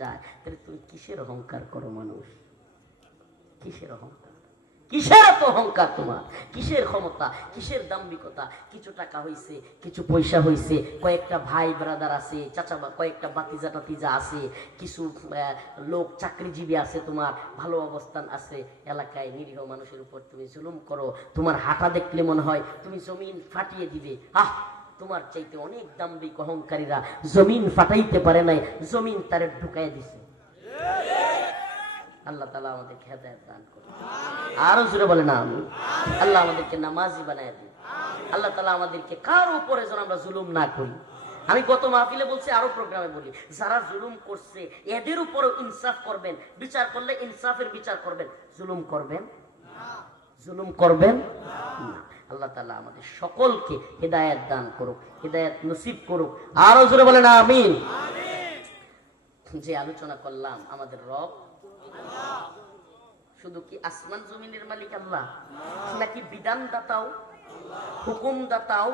যায়, তাহলে তুমি কিসের অহংকার করো মানুষ? কিসের অহংকার? কিসের এত অহংকার তোমার? কিসের ক্ষমতা? কিসের দাম্ভিকতা? কিছু টাকা হইছে, কিছু পয়সা হইছে, কয়েকটা ভাই ব্রাদার আছে, চাচা কয়েকটা বাতিজা টাতিজা আছে, কিছু লোক চাকরিজীবী আছে, তোমার ভালো অবস্থান আছে, এলাকায় নিরীহ মানুষের উপর তুমি জুলুম করো। তোমার হাঁটা দেখলে মনে হয় তুমি জমিন ফাটিয়ে দিবে। তোমার চাইতে অনেক দাম্ভিক অহংকারীরা জমিন ফাটাইতে পারে নাই, জমিন তারে ঢুকাই দিছে। আল্লাহ তাআলা আমাদেরকে হেদায়েত দান করুন। আরো জোরে বলেন আমিন। আল্লাহ আমাদেরকে নামাজি বানায় দিন। আল্লাহ তাআলা আমাদেরকে কার উপরে যেন আমরা জুলুম না করি। আমি গত মাহফিলে বলছি, আরো প্রোগ্রামে বলি, যারা জুলুম করছে এদের উপরও ইনসাফ করবেন। বিচার করলে ইনসাফের বিচার করবেন, জুলুম করবেন না। জুলুম করবেন না। আল্লাহ তাআলা আমাদের সকলকে হেদায়েত দান করুক, হেদায়েত নসিব করুক। আরো জোরে বলেন আমিন। যে আলোচনা করলাম, আমাদের রব শুধু কি আসমান জমিনের মালিক আল্লাহ, নাকি বিধান দাতাও, হুকুম দাতাও?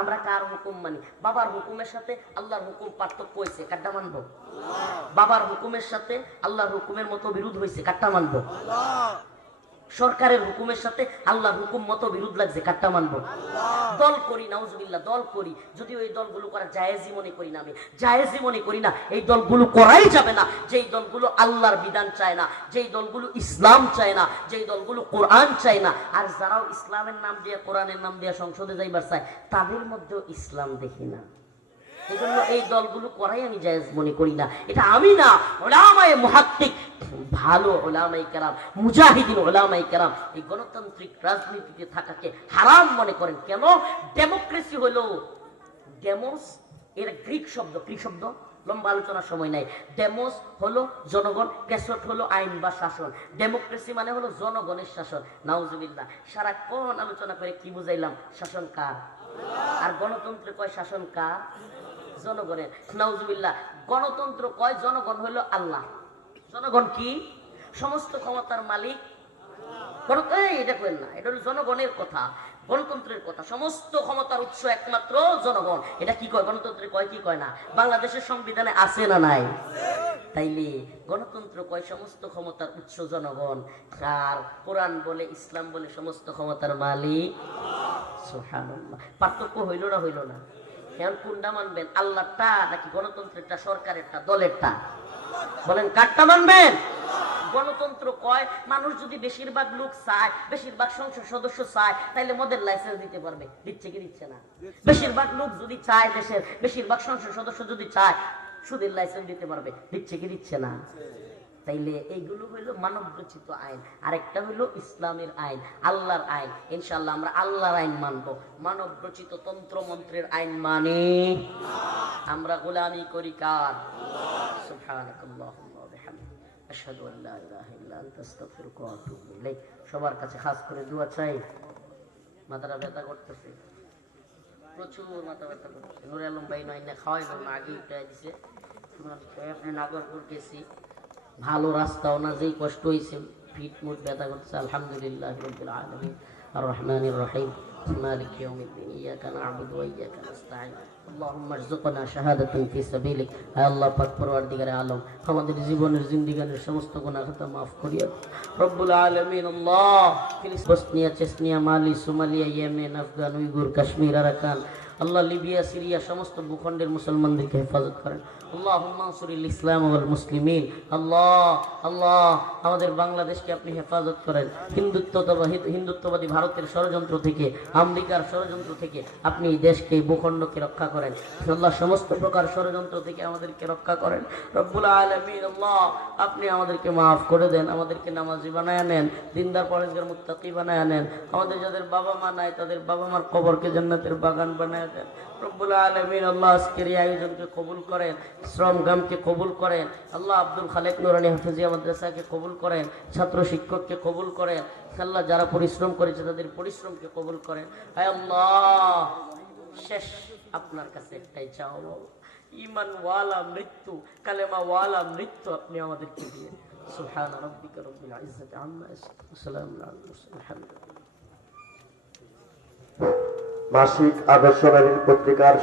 আমরা কার হুকুম মানি? বাবার হুকুমের সাথে আল্লাহর হুকুম পার্থক্য হয়েছে, কাটটা মানবো? বাবার হুকুমের সাথে আল্লাহর হুকুমের মতো বিরোধ হয়েছে, কাটটা মানবো? সরকারের হুকুমের সাথে আল্লাহর হুকুম মতো বিরোধ লাগছে, কাটটা মানবো? দল করি, নাউজুবিল্লাহ, দল করি, যদিও এই দলগুলো করা জায়েজই মনে করি না, আমি জায়েজই মনে করি না। এই দলগুলো করাই যাবে না যেই দলগুলো আল্লাহর বিধান চায় না, যেই দলগুলো ইসলাম চায় না, যেই দলগুলো কোরআন চায় না। আর যারাও ইসলামের নাম দিয়ে, কোরআনের নাম দিয়ে সংসদে যাইবার চায়, তাদের মধ্যেও ইসলাম দেখি না। এজন্য এই দলগুলো করাই আমি জায়েজ মনে করি না। এটা আমি না, উলামায়ে মুহাক্কিক, ভালো উলামায়ে কেরাম, মুজাহিদিন উলামায়ে কেরাম এই গণতান্ত্রিক রাজনীতিতে থাকাকে হারাম মনে করেন। কেন? ডেমোক্রেসি হলো, ডেমোস এর গ্রিক শব্দ, কি শব্দ? লম্বা আলোচনার সময় নাই। ডেমোস হলো জনগণ, ক্যাসট হলো আইন বা শাসন। ডেমোক্রেসি মানে হলো জনগণের শাসন। নাউজুবিল্লাহ, সারাক্ষণ আলোচনা করে কি বুঝাইলাম? শাসন কার? আর গণতন্ত্রে কয় শাসন কার? জনগণের। নাউজুবিল্লাহ, গণতন্ত্র কয় জনগণ হলো আল্লাহ। জনগণ কি? সমস্ত ক্ষমতার মালিক। এটা কইেন না, এটা হলো জনগণের কথা, গণতন্ত্রের কথা। সমস্ত ক্ষমতার উৎস একমাত্র জনগণ। এটা কি কয়? গণতন্ত্রে কয় কি কয় না? বাংলাদেশের সংবিধানে আছে না নাই? তাইলে গণতন্ত্র কয় সমস্ত ক্ষমতার উৎস জনগণ, আর কোরআন বলে, ইসলাম বলে সমস্ত ক্ষমতার মালিক সুবহানাল্লাহ। পার্থক্য হইল না? হইল না? এখন কোনটা মানবেন? আল্লাহটা নাকি গণতন্ত্রেরটা, সরকারেরটা, দলেরটা? বলেন কারটা মানবেন? গণতন্ত্র কয় মানুষ যদি বেশিরভাগ লোক চায়, বেশিরভাগ সংসদ সদস্য চায়, তাহলে মদের লাইসেন্স দিতে পারবে। দিচ্ছে কি দিচ্ছে না? বেশিরভাগ লোক যদি চায়, দেশের বেশিরভাগ সংসদ সদস্য যদি চায়, সুদের লাইসেন্স দিতে পারবে। দিচ্ছে কি দিচ্ছে না? তাইলে এইগুলো হইলো মানব রচিত আইন, আরেকটা হইলো ইসলামের আইন, আল্লাহর আইন। ইনশাআল্লাহ আমরা আল্লাহর আইন মানবো, মানব রচিত তন্ত্র মন্ত্রের আইন মানি। আমরা গোলামি করি কার? সুবহানাকাল্লাহুম্মা ওয়া বিহামদিকা, আশহাদু আল লা ইলাহা ইল্লা আনতা, আস্তাগফিরুকা ওয়া আতুবু ইলাইক। সবার কাছে খাস করে দোয়া চাই। মাথাটা ব্যথা করতেছে, প্রচুর মাথা ব্যথা করতেছে। নুরে আলম ভাই নয় না, খাওয়াইলো না, আগে উঠে দিছে। আপনি নাগরপুর গেছি, ভালো রাস্তাও না, যেই কষ্ট হয়েছে, ফিট মুট ব্যথা করতেছে। আলহামদুলিল্লাহ রাব্বিল আলামিন আর রহমানির রহিম মালিক ইয়াউমিদ্দিন ইয়াকা না'বুদু ওয়া ইয়াকা নাস্তাঈন আল্লাহুম্মা আরযুকনা শাহাদাতান ফি সাবিলিক। হে আল্লাহ পাক, পরওয়ারদিগারে আলম, আমাদের জীবনের জিন্দেগানির সমস্ত গুনাহ খাতা মাফ করিয়া রব্বুল আলামিন। আল্লাহ Bosnia, Chechnya, Mali, Somalia, Yemen, Afghan, Uyghur, Kashmir, Arakan, আল্লাহ লিবিয়া, সিরিয়া সমস্ত ভূখণ্ডের মুসলমানদেরকে হেফাজত করেন। আল্লাহুম্মা আনসুরিল ইসলাম ওয়াল মুসলিমিন। আল্লাহ আল্লাহ আমাদের বাংলাদেশকে আপনি হেফাজত করেন। হিন্দুত্ববাদী ভারতের ষড়যন্ত্র থেকে, আমেরিকার ষড়যন্ত্র থেকে আপনি এই দেশকে, এই ভূখণ্ডকে রক্ষা করেন। আল্লাহ সমস্ত প্রকার ষড়যন্ত্র থেকে আমাদেরকে রক্ষা করেন রব্বুল আলামিন। আল্লাহ আপনি আমাদেরকে মাফ করে দেন, আমাদেরকে নামাজি বানায় নেন, দিনদার পরেজগার মুত্তাকি বানায় নেন। আমাদের যাদের বাবা মা নাই, তাদের বাবা মার কবরকে জান্নাতের বাগান বানায় দেন রব্বুল আলামিন। আল্লাহ আজকের এই আয়োজনকে কবুল করেন, শ্রমগামকে কবুল করেন। আল্লাহ আব্দুল খালেক নুরানী হাফেজিয়া মাদ্রাসাকে কবুল করেন, ছাত্র শিক্ষককে কবুল করেন। আল্লাহ যারা পরিশ্রম করেছে তাদের পরিশ্রমকে কবুল করেন। হে আল্লাহ, শেষ আপনার কাছে একটাই চাওয়া, ঈমান ওয়ালা মৃত্যু, কালেমা ওয়ালা মৃত্যু আপনি আমাদেরকে দিয়ে। সুবহান রাব্বিকা রাব্বিল ইজ্জাতি আম্মা ইয়াসিফুন ওয়া সালামুন আলাল মুরসালিন আলহামদুলিল্লাহ। মাসিক আদর্শ নারীর পত্রিকার